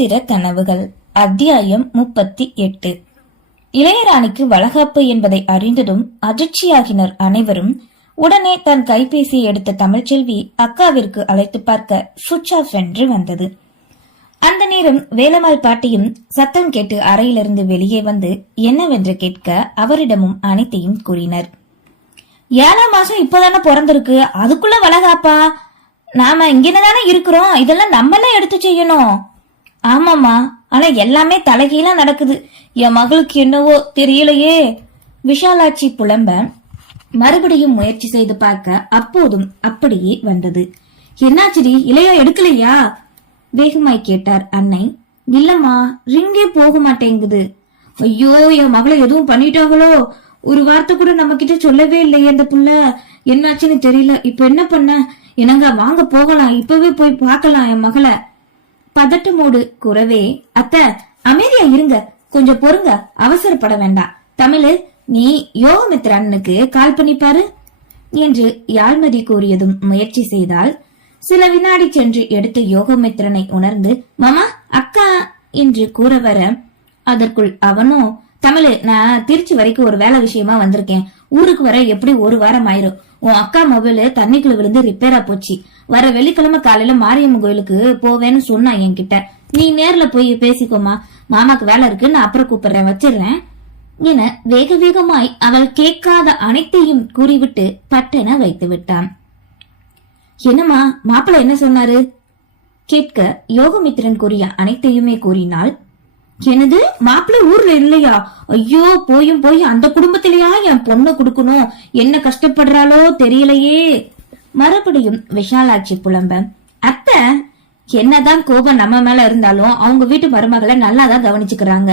நட்சத்திர கனவுகள் அத்தியாயம் 38. இளையராணிக்கு வளகாப்பு என்பதை அறிந்ததும் அதிர்ச்சியாகினர் அனைவரும். உடனே தன் கைபேசியை எடுத்த தமிழ்ச்செல்வி அக்காவிற்கு அழைத்து பார்க்க சுவிட்ச் ஆஃப் என்று வந்தது. அந்த நேரம் வேலம்மாள் பாட்டியும் சத்தம் கேட்டு அறையிலிருந்து வெளியே வந்து என்னவென்று கேட்க அவரிடமும் அனைத்தையும் கூறினர். 7ஆம் மாசம் இப்பதானே பிறந்திருக்கு, அதுக்குள்ள வளகாப்பா? நாம இங்கதானே இருக்கிறோம், இதெல்லாம் நம்மள எடுத்து செய்யணும். ஆமாமா, ஆனா எல்லாமே தலைகீழா நடக்குது. என் மகளுக்கு என்னவோ தெரியலையே. விஷாலாட்சி புலம்ப மறுபடியும் முயற்சி செய்து பார்க்க அப்போதும் அப்படியே வந்தது. என்னாச்சுடி, இளையா எடுக்கலையா? வேகமாய் கேட்டார் அன்னை. இல்லம்மா, ரிங்கே போக மாட்டேங்குது. ஐயோ, என் மகளை எதுவும் பண்ணிட்டாங்களோ? ஒரு வார்த்தை கூட நம்ம கிட்ட சொல்லவே இல்லையே அந்த புள்ள. என்னாச்சுன்னு தெரியல. இப்ப என்ன பண்ண? என்னங்க, வாங்க போகலாம், இப்பவே போய் பார்க்கலாம் என் மகளை. பதட்டமோடு கூறவே, அத்தை அமைதியா இருங்க, கொஞ்சம் பொறுங்க, அவசரப்பட வேண்டாம். தமிழு, நீ யோகமித்ர அண்ணனுக்கு கால் பண்ணி பாரு என்று யாழ்மதி கூறியதும் முயற்சி செய்தால் சில வினாடி சென்று எடுத்த யோகமித்ரனை உணர்ந்து மாமா அக்கா என்று கூற வர அதற்குள் அவனோ, தமிழு, நான் திருச்சி வரைக்கும் ஒரு வேலை விஷயமா வந்திருக்கேன். ஊருக்கு வர எப்படி ஒரு வாரம் ஆயிரும். உன் அக்கா மொபைலு தண்ணிக்குள்ள விழுந்து ரிப்பேரா போச்சு. வர வெள்ளிக்கிழமை காலையில மாரியம்மன் கோயிலுக்கு போவேன்னு சொன்னா என்கிட்ட. நீ நேர்ல போய் பேசிக்கோமா, மாமாக்கு வேலை இருக்கு, நான் அப்புறம் கூப்பிடுறேன், வச்சிடுறேன் என வேக வேகமாய் அவள் கேட்காத அனைத்தையும் கூறிவிட்டு பட்டென வைத்து விட்டான். என்னம்மா, மாப்பிள்ள என்ன சொன்னாரு கேட்க யோகமித்ரன் கூறிய அனைத்தையுமே கூறினாள். என்னது, மாப்பிள்ள ஊர்ல இல்லையா? ஐயோ, போயும் போய் அந்த குடும்பத்திலேயா என் பொண்ணு குடுக்கணும்? என்ன கஷ்டப்படுறாளோ தெரியலையே. மறுபடியும் விஷாலாட்சி புலம்ப, அத்தை என்னதான் கோபம் நம்ம மேல இருந்தாலும் அவங்க வீட்டு மருமகளை நல்லாதான் கவனிச்சுக்கிறாங்க.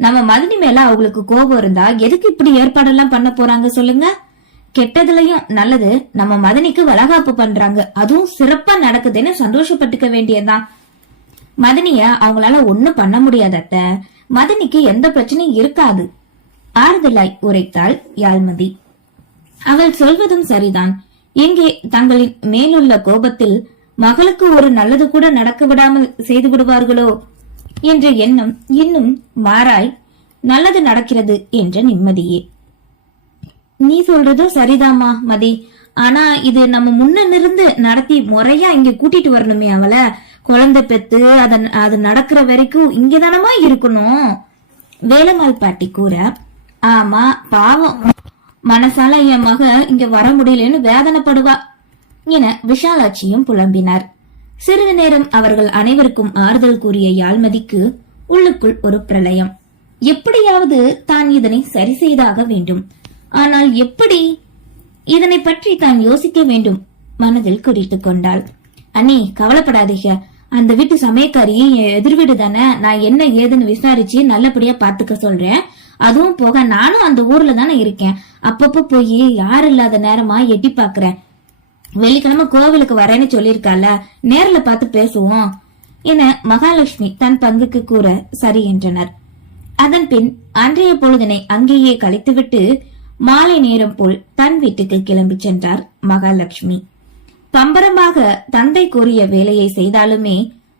நம்ம மதினி மேல அவங்களுக்கு கோபம் இருந்தா எதுக்கு இப்படி ஏற்பாடெல்லாம் பண்ண போறாங்க சொல்லுங்க? கெட்டதுலயும் நல்லது, நம்ம மதினிக்கு வளகாப்பு பண்றாங்க, அதுவும் சிறப்பா நடக்குதுன்னு சந்தோஷப்பட்டுக்க வேண்டியதுதான். மதினிய அவங்களால ஒண்ணும் பண்ண முடியாத அத்தை, மதினிக்கு எந்த பிரச்சனையும் இருக்காது ஆறுதலாய் உரைத்தாள் யாழ்மதி. அவள் சொல்வதும் சரிதான். எங்கே தங்களின் மேலுள்ள கோபத்தில் மகளுக்கு ஒரு நல்லது கூட நடக்க விடாமல் செய்து விடுவார்களோ என்ற எண்ணம் இன்னும் மாறாய் நல்லது நடக்கிறது என்ற நிம்மதியே. நீ சொல்றதும் சரிதாமா மதி, ஆனா இது நம்ம முன்னிருந்து நடத்தி முறையா இங்க கூட்டிட்டு வரணுமே. அவளை குழந்தை பெத்து அது நடக்கிற வரைக்கும் இங்கதானமா இருக்கணும். வேலம்மாள் பாட்டி கூற, ஆமா பாவம், மனசால என் மக இங்க வர முடியலன்னு வேதனைப்படுவா என விஷாலாட்சியும் புலம்பினார். சிறிது நேரம் அவர்கள் அனைவருக்கும் ஆறுதல் கூறிய யாழ்மதிக்கு உள்ளுக்குள் ஒரு பிரளயம். எப்படியாவது தான் இதனை சரி செய்தாக வேண்டும். ஆனால் எப்படி? இதனை பற்றி தான் யோசிக்க வேண்டும் மனதில் குறித்துக் கொண்டாள். அண்ணி, கவலைப்படாதீங்க, அந்த வீட்டு சமயக்காரி எதிர் வீடு தானே, நான் என்ன ஏதுன்னு விசாரிச்சு நல்லபடியா பாத்துக்க சொல்றேன். அதுவும் போக நானும் அந்த ஊர்ல தானே இருக்கேன், அப்பப்ப போய் யாரு இல்லாத நேரமா எட்டி பாக்குறேன். வெள்ளிக்கிழமை கோவிலுக்கு வரேன்னு சொல்லிருக்கால, நேர்ல பார்த்து பேசுவோம் என மகாலட்சுமி தன் பங்குக்கு கூற சரி என்றனர். அதன் பின் அன்றைய பொழுதனை அங்கேயே கழித்துவிட்டு மாலை நேரம் போல் தன் வீட்டுக்கு கிளம்பி சென்றார் மகாலட்சுமி. பம்பரமாக தந்தை கூறிய வேலையை செய்தாலுமே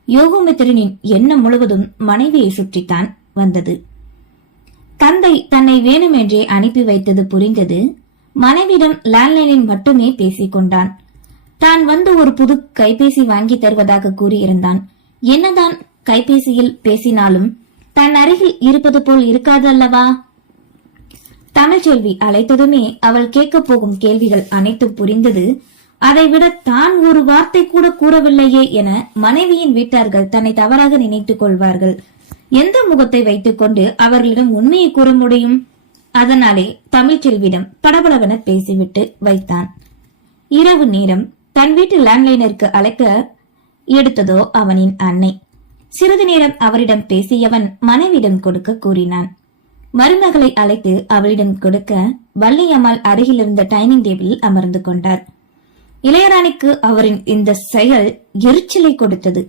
யோகமித்திரனின் எண்ணம் முழுவதும் மனைவியை சுற்றித்தான் வந்தது. தந்தை தன்னை வேணுமென்றே அனுப்பி வைத்தது புரிந்தது. மனைவிடம் லேண்ட்லைனில் மட்டுமே பேசிக் கொண்டான். தான் வந்து ஒரு புது கைபேசி வாங்கி தருவதாக கூறியிருந்தான். என்னதான் கைபேசியில் பேசினாலும் தன் அருகில் இருப்பது போல் இருக்காது அல்லவா? தமிழ்ச்செல்வி அழைத்ததுமே அவள் கேட்க போகும் கேள்விகள் அனைத்தும் புரிந்தது. அதைவிட தான் ஒரு வார்த்தை கூட கூறவில்லையே என மனைவியின் வீட்டார்கள் தன்னை தவறாக நினைத்துக் கொள்வார்கள். எந்த முகத்தை வைத்துக் கொண்டு அவர்களிடம் உண்மையை கூற முடியும்? அதனாலே தமிழ்ச்செல்வியிடம் படபடவென பேசிவிட்டு வைத்தான். இரவு நேரம் தன் வீட்டு லேண்ட்லைனருக்கு அழைக்க எடுத்ததோ அவனின் அன்னை. சிறிது நேரம் அவரிடம் பேசியவன் மனைவியிடம் கொடுக்க கூறினான். மருமகளை அழைத்து அவளிடம் கொடுக்க வள்ளியம்மாள் அருகில் இருந்த டைனிங் டேபிளில் அமர்ந்து கொண்டார். இளையராணிக்கு அவரின் இந்த செயல் எரிச்சலை கொடுத்தது.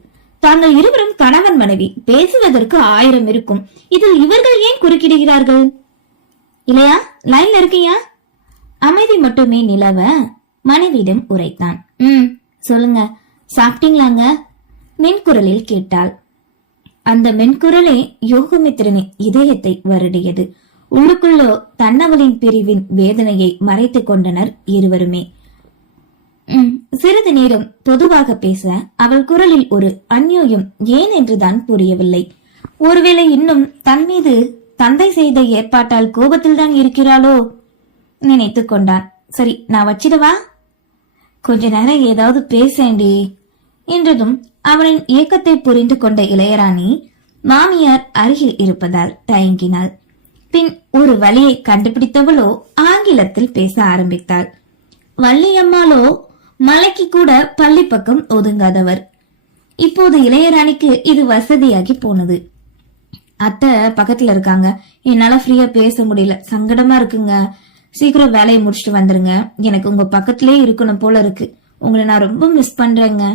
தாங்கள் இருவரும் கணவன் மனைவி, பேசுவதற்கு 1000 இருக்கும், இதில் இவர்கள் ஏன் குறுக்கிடுகிறார்கள்? இல்லையா, லைன்ல இருக்கியா? அமைதி மட்டுமே நிலவ மனைவியிடம் அந்த மென்குரலே யோகமித்திரனின் இதயத்தை வருடியது. உள்ளுக்குள்ளோ தன்னவளின் பிரிவின் வேதனையை மறைத்துக் கொண்டனர் இருவருமே. சிறிது நேரம் பொதுவாக பேச அவள் குரலில் ஒரு அந்யோயம் ஏன் என்றுதான் புரியவில்லை. ஒருவேளை இன்னும் தன் மீது தந்தை செய்த ஏற்பாட்டால் கோபத்தில் தான் இருக்கிறாளோ நினைத்துக் கொண்டான். சரி, நான் வச்சிடவா? கொஞ்ச நேரம் ஏதாவது பேசேண்டி என்றதும் அவனின் இயக்கத்தை புரிந்து கொண்ட இளையராணி மாமியார் அருகில் இருப்பதால் தயங்கினாள். பின் ஒரு வழியை கண்டுபிடித்தவளோ ஆங்கிலத்தில் பேச ஆரம்பித்தாள். வள்ளியம்மாளோ மலைக்கு கூட பள்ளி பக்கம் ஒதுங்காதவர். இப்போது இளையராணிக்கு இது வசதியாகி போனது. அத்தை பக்கத்துல இருக்காங்க, என்னால ஃப்ரீயா பேச முடியல, சங்கடமா இருக்குங்க, சீக்கிரம் வேலையை முடிச்சுட்டு வந்துருங்க, எனக்கு உங்க பக்கத்திலே இருக்கணும் போல இருக்கு, உங்களை நான் ரொம்ப மிஸ் பண்றேங்க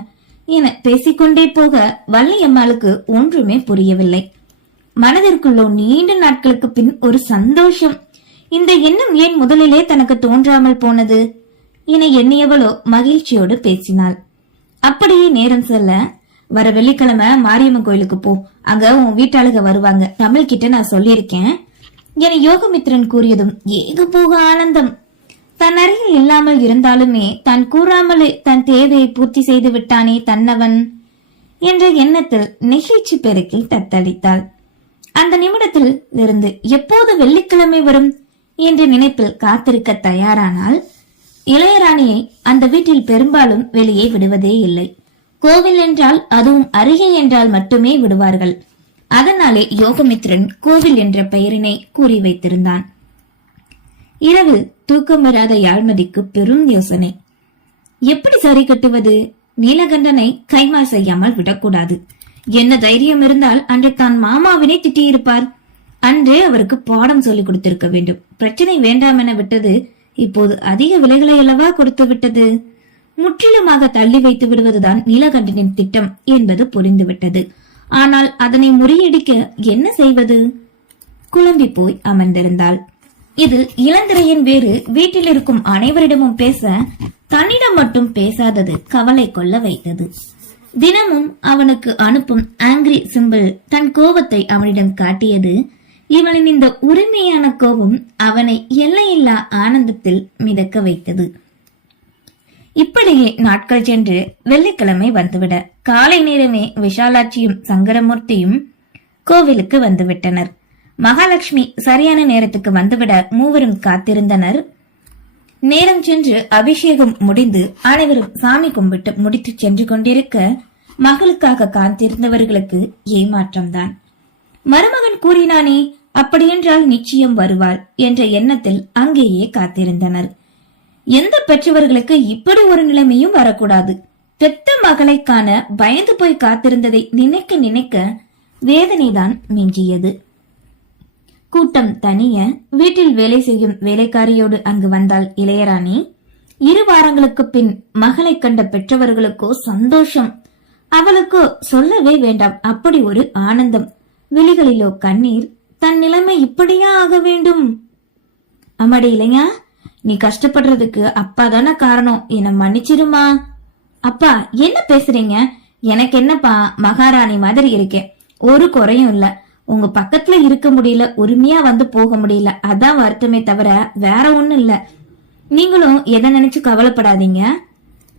என பேசிக்கொண்டே போக வள்ளியம்மாளுக்கு ஒன்றுமே புரியவில்லை. மனதிற்குள்ளோ நீண்ட நாட்களுக்கு பின் ஒரு சந்தோஷம். இந்த எண்ணம் ஏன் முதலிலே தனக்கு தோன்றாமல் போனது என எண்ணியவளோ மகிழ்ச்சியோடு பேசினாள். அப்படியே நேரம் செல்ல, வர வெள்ளிக்கிழமை மாரியம்மன் கோயிலுக்கு போ, அங்க உன் வீட்டாளுக வருவாங்க, தமிழ் கிட்ட நான் சொல்லியிருக்கேன் என யோகமித்ரன் கூறியதும் ஏகபோக ஆனந்தம். தன் அருகில் இல்லாமல் இருந்தாலுமே தான் கூறாமலே தன் தேவையை பூர்த்தி செய்து விட்டானே தன்னவன் என்ற எண்ணத்தில் நெகிழ்ச்சி பெருக்கில் தத்தளித்தாள். அந்த நிமிடத்தில் இருந்து எப்போது வெள்ளிக்கிழமை வரும் என்ற நினைப்பில் காத்திருக்க தயாரானால் இளையராணியை அந்த வீட்டில் பெரும்பாலும் வெளியே விடுவதே இல்லை. கோவில் என்றால், அதுவும் அருகே என்றால் மட்டுமே விடுவார்கள். அதனாலே யோகமித்ரன் கோவில் என்ற பெயரினை கூறி வைத்திருந்தான். இரவில் தூக்கம் வராத யாழ்மதிக்கு பெரும் யோசனை. எப்படி சரி கட்டுவது? நீலகண்டனை கைமா செய்யாமல் விடக்கூடாது. என்ன தைரியம் இருந்தால் அன்று தான் மாமாவினை திட்டியிருப்பார். அன்றே அவருக்கு பாடம் சொல்லிக் கொடுத்திருக்க வேண்டும். பிரச்சனை வேண்டாம் என விட்டது இப்போது அதிக விலைகளை அல்லவா கொடுத்து விட்டது. முற்றிலுமாக தள்ளி வைத்து விடுவதுதான் நீலகண்டனின் திட்டம் என்பது புரிந்துவிட்டது. ஆனால் அதனை முறியடிக்க என்ன செய்வது? குழம்பி போய் அமர்ந்திருந்தாள். இது இளந்திரையின் வேறு வீட்டில் இருக்கும் அனைவரிடமும் பேச தன்னிடம் மட்டும் பேசாதது கவலை கொள்ள வைத்தது. தினமும் அவனுக்கு அனுப்பும் ஆங்கிரி சிம்பிள் தன் கோபத்தை அவனிடம் காட்டியது. இவனின் இந்த உரிமையான கோபம் அவனை எல்லையில்லா ஆனந்தத்தில் மிதக்க வைத்தது. இப்படியே நாட்கள் சென்று வெள்ளிக்கிழமை வந்துவிட காலை நேரமே விஷாலாட்சியும் சங்கரமூர்த்தியும் கோவிலுக்கு வந்துவிட்டனர். மகாலட்சுமி சரியான நேரத்துக்கு வந்துவிட மூவரும் காத்திருந்தனர். நேரம் சென்று அபிஷேகம் முடிந்து அனைவரும் சாமி கும்பிட்டு முடித்து சென்று கொண்டிருக்க மகளுக்காக காத்திருந்தவர்களுக்கு ஏமாற்றம்தான். மருமகன் கூறினானே, அப்படியென்றால் நிச்சயம் வருவாள் என்ற எண்ணத்தில் அங்கேயே காத்திருந்தனர். எந்த பெற்றவர்களுக்கு இப்படி ஒரு நிலைமையும் வரக்கூடாது. பெத்த மகளை காண பயந்து போய் காத்திருந்ததை நினைக்க நினைக்க வேதனைதான் மிஞ்சியது. கூட்டம் தனிய வீட்டில் வேலை செய்யும் வேலைக்காரியோடு அங்கு வந்தாள் இளையராணி. 2 வாரங்களுக்கு பின் மகளை கண்ட பெற்றவர்களுக்கோ சந்தோஷம். அவளுக்கோ சொல்லவே வேண்டாம், அப்படி ஒரு ஆனந்தம். விழிகளிலோ கண்ணீர். தன் நிலைமை இப்படியா ஆக வேண்டும்? அம்மாடி இளையா, நீ கஷ்டப்படுறதுக்கு அப்பா தானே காரணம், என்ன மன்னிச்சிருமா. அப்பா என்ன பேசுறீங்க? எனக்கு என்னப்பா, மகாராணி மாதிரி இருக்கேன், ஒரு குறையும் இல்ல. உங்க பக்கத்துல இருக்க முடியல, உரிமையா வந்து போக முடியல, அதான் வருத்தமே தவிர வேற ஒண்ணும் இல்ல. நீங்களும் எதை நினைச்சு கவலைப்படாதீங்க.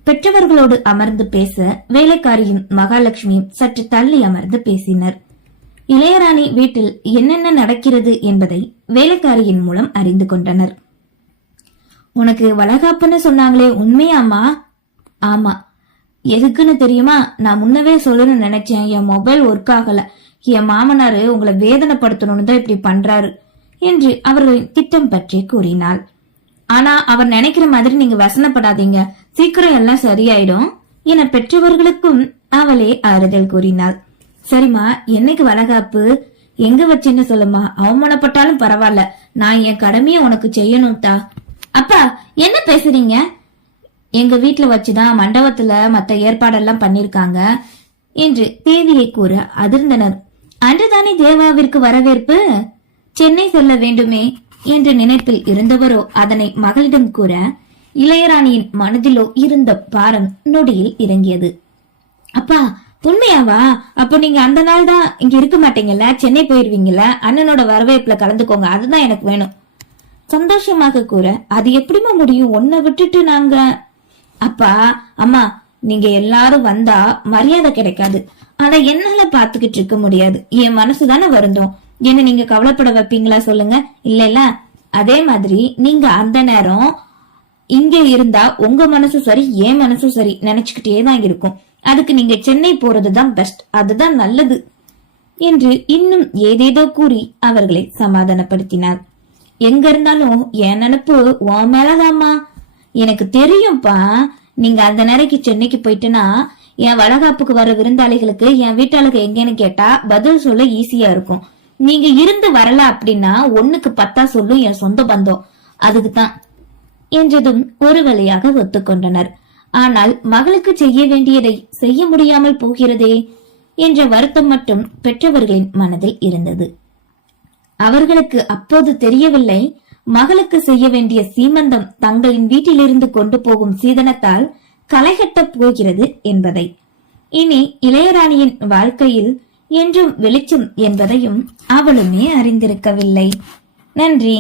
பெற்றவர்களோடு அமர்ந்து பேச வேலைக்காரியும் மகாலட்சுமியும் சற்று தள்ளி அமர்ந்து பேசினர். இளையராணி வீட்டில் என்னென்ன நடக்கிறது என்பதை வேலைக்காரியின் மூலம் அறிந்து கொண்டனர். உனக்கு வளகாப்புன்னு சொன்னாங்களே, உண்மையாமா? ஆமா. எதுக்குன்னு தெரியுமா? நான் முன்னவே சொல்லணும்னு நினைச்சேன், என் மொபைல் ஒர்க் ஆகல. என் மாமனாரு உங்களை வேதனைப்படுத்தணும்னு தான் இப்படி பண்றாரு என்று அவர்களின் திட்டம் பற்றி கூறினாள். ஆனா அவர் நினைக்கிற மாதிரி நீங்க வசனப்படாதீங்க, சீக்கிரம் எல்லாம் சரியாயிடும் என பெற்றவர்களுக்கும் அவளே ஆறுதல் கூறினாள். சரிம்மா, என்னைக்கு வளகாப்பு, எங்க வச்சுன்னு சொல்லுமா, அவமானப்பட்டாலும் பரவாயில்ல, நான் என் கடமையை உனக்கு செய்யணும் தா. அப்பா என்ன பேசுறீங்க? எங்க வீட்டுல வச்சுதான் மண்டபத்துல மத்த ஏற்பாடெல்லாம் பண்ணிருக்காங்க என்று தேதியை கூற அதிர்ந்தனர். அன்றுதானே தேவாவிற்கு வரவேற்பு, சென்னை செல்ல வேண்டுமே என்ற நினைப்பில் இருந்தவரோ அதனை மகளிடம் கூற இளையராணியின் மனதிலோ இருந்த பாரம் நொடியில் இறங்கியது. அப்பா உண்மையாவா? அப்போ நீங்க அந்த நாள் தான் இங்க இருக்க மாட்டீங்கல்ல, சென்னை போயிருவீங்கல்ல, அண்ணனோட வரவேற்புல கலந்துக்கோங்க, அதுதான் எனக்கு வேணும். சந்தோஷமாக கூற, அது எப்படிமா முடியும், உன்னை விட்டுட்டு நாங்க. அப்பா அம்மா, நீங்க எல்லாரும் வந்தா மரியாதை கிடைக்காது, ஆனா என்னால பாத்துக்கிட்டு இருக்க முடியாது, என் மனசுதானே வருந்தோம். என்ன நீங்க கவலைப்பட வைப்பீங்களா சொல்லுங்க? இல்ல அதே மாதிரி நீங்க அந்த நேரம் இங்க இருந்தா உங்க மனசு சரி, என் மனசும் சரி நினைச்சுக்கிட்டே தான் இருக்கும். அதுக்கு நீங்க சென்னை போறதுதான் பெஸ்ட், அதுதான் நல்லது என்று இன்னும் ஏதேதோ கூறி அவர்களை சமாதானப்படுத்தினார். எங்க இருந்தாலும் என் நினைப்பு உன் மேலதாம்மா. எனக்கு தெரியும்பா, நீங்க அந்த நேரைக்கு சென்னைக்கு போயிட்டுனா என் வளகாப்புக்கு வர விருந்தாளிகளுக்கு என் வீட்டாளுக்கு எங்கன்னு கேட்டா பதில் சொல்ல ஈஸியா இருக்கும். நீங்க இருந்து வரல அப்படின்னா 1க்கு 10 சொல்லும் என் சொந்த பந்தம், அதுக்குதான் என்றதும் ஒரு வழியாக ஒத்துக்கொண்டனர். ஆனால் மகளுக்கு செய்ய வேண்டியதை செய்ய முடியாமல் போகிறதே என்ற வருத்தம் மட்டும் பெற்றவர்களின் மனதில் இருந்தது. அவர்களுக்கு அப்போது தெரியவில்லை, மகளுக்கு செய்ய வேண்டிய சீமந்தம் தங்களின் வீட்டிலிருந்து கொண்டு போகும் சீதனத்தால் களைகட்டப் போகிறது என்பதை. இனி இளையராணியின் வாழ்க்கையில் என்றும் வெளிச்சம் என்பதையும் அவளுமே அறிந்திருக்கவில்லை. நன்றி.